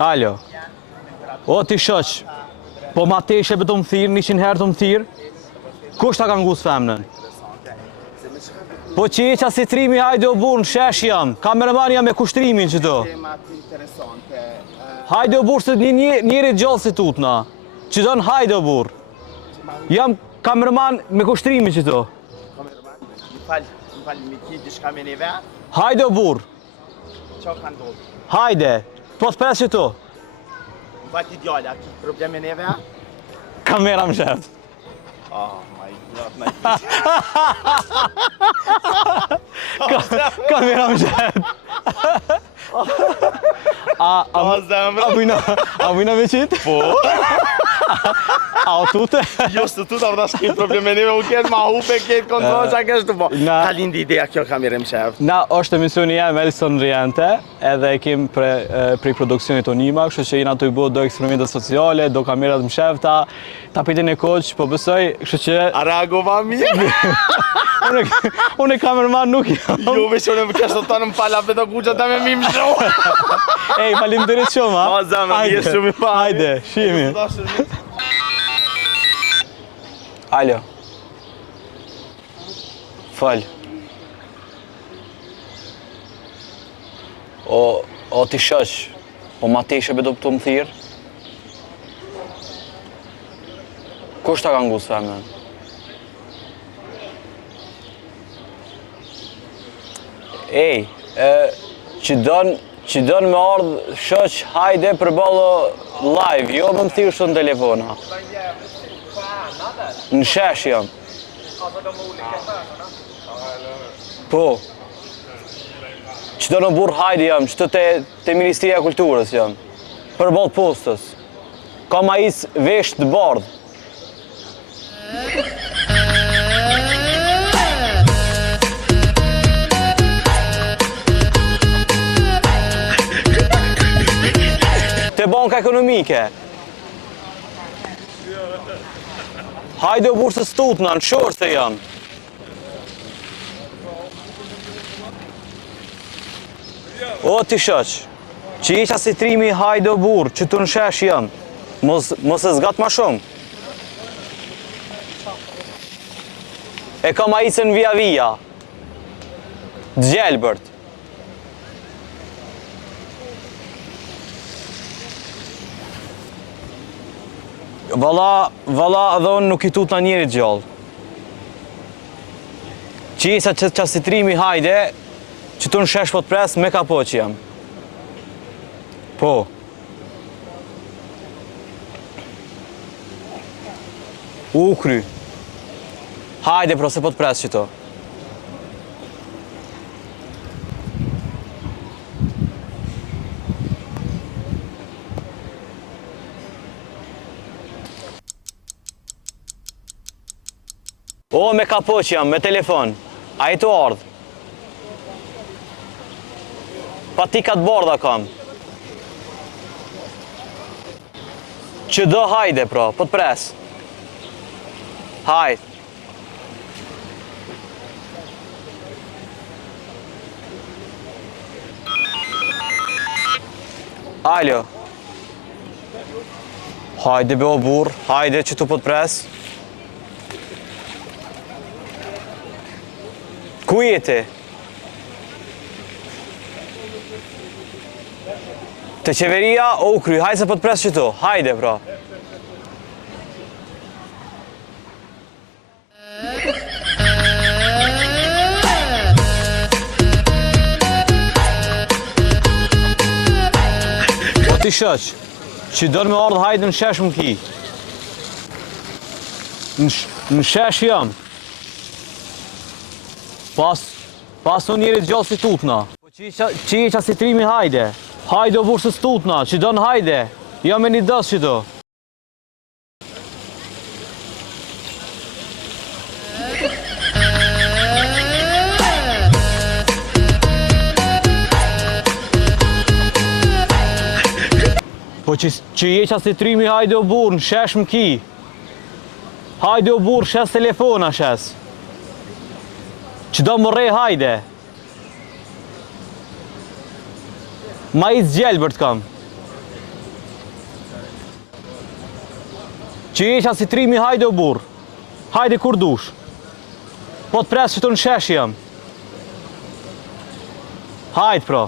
Alo. O ti shoq, po ma teshe për të më thirë, 100 herë të më thirë, kush ta ka ngus femnën? Po që i qa si trimi hajde o burë, në shesh jam, kamerman jam me kushtrimin që to. Hajde o burë se njëri gjallë si tutna, që do në hajde o burë. Jam kamerman me kushtrimin që to. Më falë, mi ki dishka me neve? Hajde o burë. Qa ka ndodhë? Hajde, po të pres që to. Më falë ti djallë, a ki problem me neve? Kamera më sheft. Oh my god, my Kamera më sheft. A vujna me qitë? Po? A o tute? Jo së tuta, përta s'ki problem me neve, u kjenë ma hupe, kjetë kontrol që a kështë të po. Ka lindi ideja kjo kamerë më shef. Na, është emisioni jem Elson Riente, edhe e kim prej produksionit Onima, kështu që jena të i bo do eksperimentet sociale, do kamerat më shefta, tapetin e koq, po bësoj, kështu që... A reagova mirë? Unë e kamerman nuk jam. Jo, veç unë më kështë të tonë më pala për të kuqët të me mi më shumë. Ej, faleminderit shumë, ha? Ma zemë, mi e shumë i pa. Hajde, shimi. Alo. Fal. O ti shoq, po ma teshe be do të më thirë? Kush ta ka ngus femnën? Ej, që donë me ardhë shoq, hajde për ballo live, jo më thirë shumë në telefona. Në shesh jam. Po. Që do në burë hajde jam, që të Ministria e Kulturës jam. Për balë postës. Ka ma isë vesh të bardhë. Te banka ekonomike. Hajde o burë se stutna, në shorë se jam. O ti shoq, që isha si trimi hajde o burë, që të në shesh jam. Mos e zgat ma shumë. E ka ma isën via. Gjelbërt. Vala edhe unë nuk i tut në njerit gjallë. Që isa qasitrimi hajde, që tu në shesh po të pres, me ka po që jam. Po. Ukry. Hajde pro se po të pres që to. O, me kapo që jam, me telefon. A i të ardhë. Pa ti ka të borda kam. Që do hajde, pro, po të pres. Hajde. Alo. Hajde be o burë, hajde që tu po të pres. Ku jeti? Te qeveria, o kry, hajde se po të pres që tu, hajde, pra. O ti shoq, që do në me ardhë hajde në shesh më ki. Në shesh jam. Pas unë njerit gjallë si tutna. Po që i qa si trimi hajde. Hajde o burë së tutna, që do në hajde. Jam e një dësë që do. Po që i qa si trimi hajde o burë, në shesh më ki. Hajde o burë, shes telefona shes. Që do më rej hajde. Ma i zgjelbërt kam. Qeqa si trimi, hajde o burr. Hajde kur dush. Po të pres që të në shesh jam. Hajde pra.